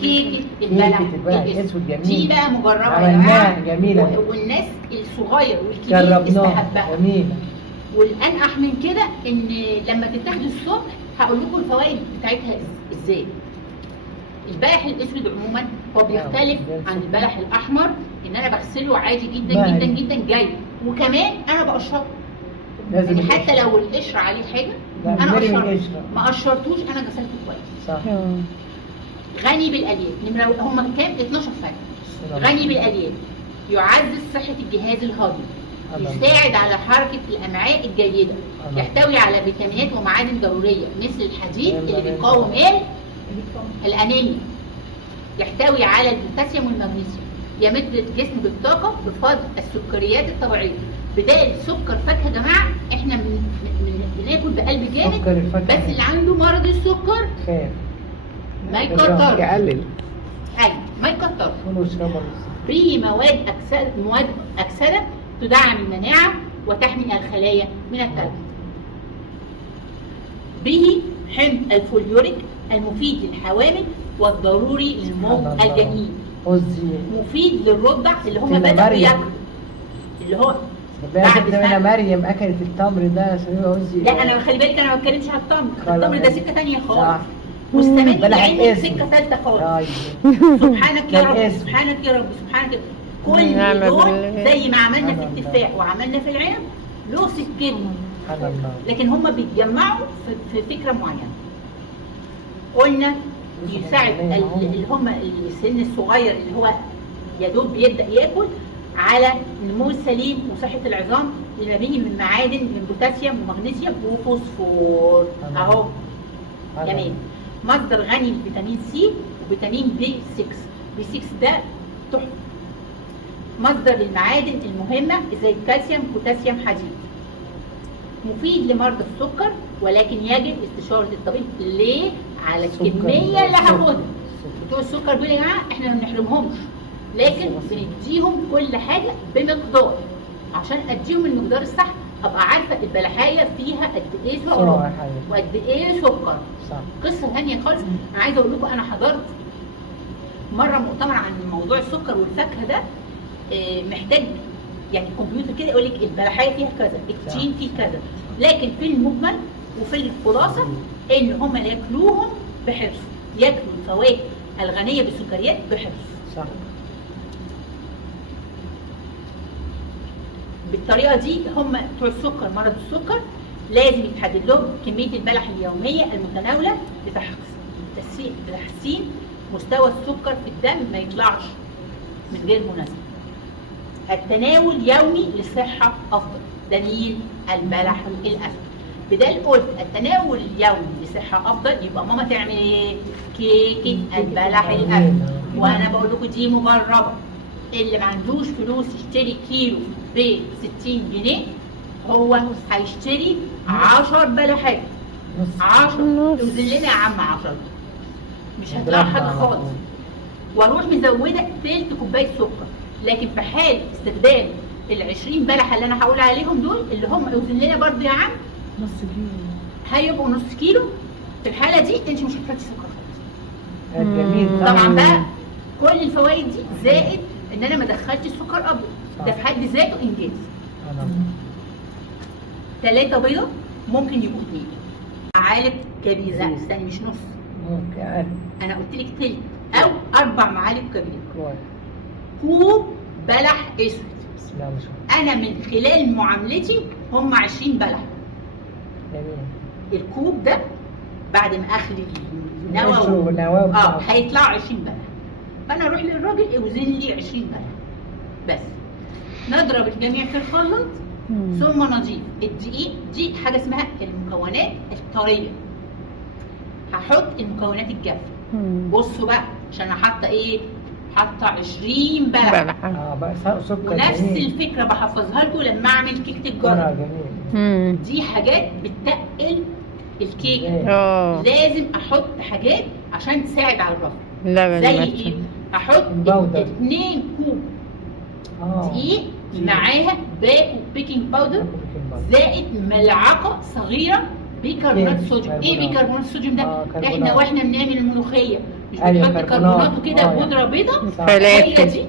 كيكه البلح الاسود جميل دي بقى مجربه يا عملناها جماعه جميله والناس الصغير والكبير جربناها استحبها. جميله. والانقح من كده ان لما تتاخدوا الصبح هقول لكم الفوائد بتاعتها ازاي. البلح الاسود عموما هو بيختلف عن البلح الاحمر ان انا بغسله عادي جدا جدا جدا جاي، وكمان انا بقشره. يعني حتى لو القشر عليه حاجه انا قشرته، ما قشرتوش انا غسلته كويس. صح. غني بالالياف، هم كام 12 فايده. غني بالالياف، يعزز صحه الجهاز الهضمي، يساعد على حركه الامعاء الجيده، يحتوي على فيتامينات ومعادن ضروريه مثل الحديد اللي بيقاوم الانيميا، يحتوي على البوتاسيوم والمغنيسيوم، يمد الجسم بالطاقه بفضل السكريات الطبيعيه بدل سكر فاكهه. يا جماعه احنا بناكل بقلب جامد، بس اللي عنده مرض السكر ما يكترش. يقلل. ايوه ما يكترش. فيه مواد اكسده تدعم المناعه وتحمي الخلايا من التلف. به حمض الفوليوريك المفيد للحوامل والضروري للمخ الجنين. مفيد للرضع اللي هم بدأوا ياكلوا، اللي هو بعد ما مريم اكلت التمر ده لا انا خلي بالك انا ما بتكلمش على التمر، التمر ده سكه ثانيه خالص. والسماد العين سكه ثالثه خالص. سبحانك يا رب، سبحانك يا رب، سبحانك. كل دول زي ما عملنا في التفاح وعملنا في العنب له سكتهم، لكن هم بيتجمعوا في فكره معينه. قلنا يساعد اللي هم السن الصغير اللي هو يا دوب بيبدا ياكل على النمو السليم وصحه العظام لما بيجي من معادن من بوتاسيوم ومغنيسيوم وفوسفور اهو. جميل. مصدر غني بفيتامين سي وفيتامين بي 6. بي 6 ده تحفه. مصدر للمعادن المهمه زي الكالسيوم بوتاسيوم حديد. مفيد لمرضى السكر ولكن يجب استشاره الطبيب. ليه؟ على الكميه اللي هاخدها. بتوع السكر دول يا جماعه احنا ما بنحرمهمش، لكن بنديهم كل حاجه بمقدار عشان اديهم المقدار الصح. ابقى عارفه البلحايه فيها قد ايه سعر وقد ايه سكر. قصه ثانيه خالص. انا عايزه اقول لكم انا حضرت مره مؤتمر عن موضوع السكر والفاكهه ده. محتاج يعني كمبيوتر كده يقول لك البلحايه فيها كذا، التين فيه كذا، لكن في المجمل وفي الخلاصه ان هم ياكلوهم بحرص، ياكلوا الفواكه الغنيه بالسكريات بحرص. صح. بالطريقه دي هم بتوع السكر مرض السكر لازم يتحدد لهم كميه البلح اليوميه المتناوله لتحسين مستوى السكر في الدم ما يطلعش من غير مناسبه. التناول يومي للصحه افضل. دليل البلح الاسود. بدل قلت التناول اليومي لصحه افضل يبقى ماما تعمل ايه؟ كيكه البلح الاسود. وانا بقول لكم دي مجربه. اللي ما عندوش فلوس يشتري كيلو ب 60 جنيه هو هيشتري 10 بلحات. 10 توزن لنا يا عم 10 مش هتلاقي حاجه خالص. واروح مزوده ثلث كوبايه سكر. لكن في حال استخدام ال 20 بلحه اللي انا هقول عليهم دول اللي هم اوزن لنا برضه يا عم نص كيلو، هيبقوا نص كيلو. في الحاله دي انت مش هتحتاجي سكر خالص. جميل. طبعا بقى كل الفوائد دي زائد ان انا ما دخلتش سكر ابيض، ده في حد ذاته انجاز. 3 بيضه ممكن يبقوا 2 معالق كبيره. لا استني مش نص، ممكن اقل. انا قلت لك تلت او 4 معالق كبيره. كوب بلح اسود. بسم الله ما شاء الله. انا من خلال معاملتي هم 20 بلح. جميل. الكوب ده بعد ما اخلي النوى هيطلعوا 20 بلح. فانا اروح للراجل اوزن لي 20 بلح بس. نضرب الجميع في الخلاط ثم نضيف الدقيق. دي حاجه اسمها المكونات الطريه. هحط المكونات الجافه. بصوا بقى عشان انا حاطه ايه؟ حاطه 20 بلح. بقى سكر. ونفس الفكره بحفظها لكم لما اعمل كيكه الجرة. جميل. دي حاجات بتقل الكيكه. لازم احط حاجات عشان تساعد على الرفع. زي ايه؟ احط 2 كوب دقيق معاها بيكنج باودر زائد ملعقه صغيره بيكربونات صوديوم. ايه بيكربونات الصوديوم ده؟ احنا واحنا بنعمل الملوخيه مش أيوة، بنحط كربونات وكده بودره بيضه. هي دي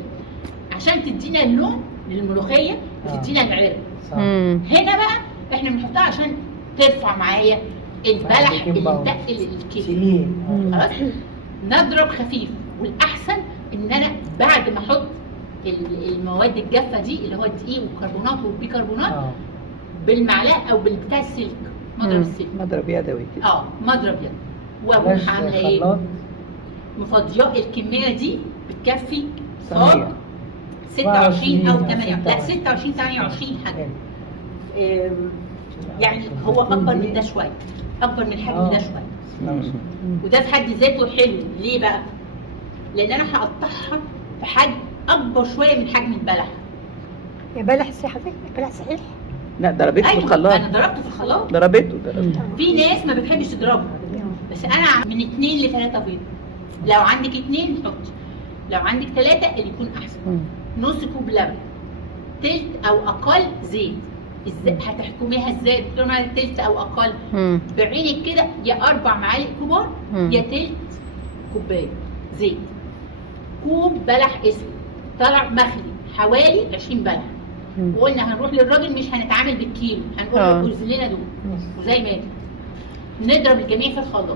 عشان تدينا اللون للملوخيه وتدينا العرق. هنا بقى احنا بنحطها عشان ترفع معايا البلح المتقل الكتير. خلاص نضرب خفيف، والاحسن ان انا بعد ما احط المواد الجافه دي اللي هو الدقيق والكربونات والبيكربونات بالمعلقه او بالبتاع السلك، مضرب السلك، مضرب يدوي كده. مضرب يدوي. واروح عامله ايه؟ مفضياه الكميه دي بتكفي صاج 26 او 8، لا 26 28 حاجه. يعني هو اكبر من ده شويه، اكبر من الحجم ده شويه. وده في حد ذاته حلو. ليه بقى؟ لان انا هقطعها في حجم اكبر شويه من حجم البلح. يا بلح صحيح، بلح صحيح. لا ضربته في الخلاط. انا ضربته في الخلاط. ضربته. في ناس ما بتحبش تضربها، بس انا من 2 ل 3 بيض. لو عندك 2 حطي، لو عندك 3 اللي يكون احسن. نص كوب لبن، تلت او اقل زيت. ازاي هتحكميها ازاي؟ دكتور معايا تلت او اقل بعينك كده، يا 4 معالق كبار يا تلت كوبايه زيت. كوب بلح اسود طلع مخلي حوالي 20 بلح. وقلنا هنروح للراجل مش هنتعامل بالكيلو، هنقول له وزن لنا دول وزي ما نضرب الجميع في الخلاط.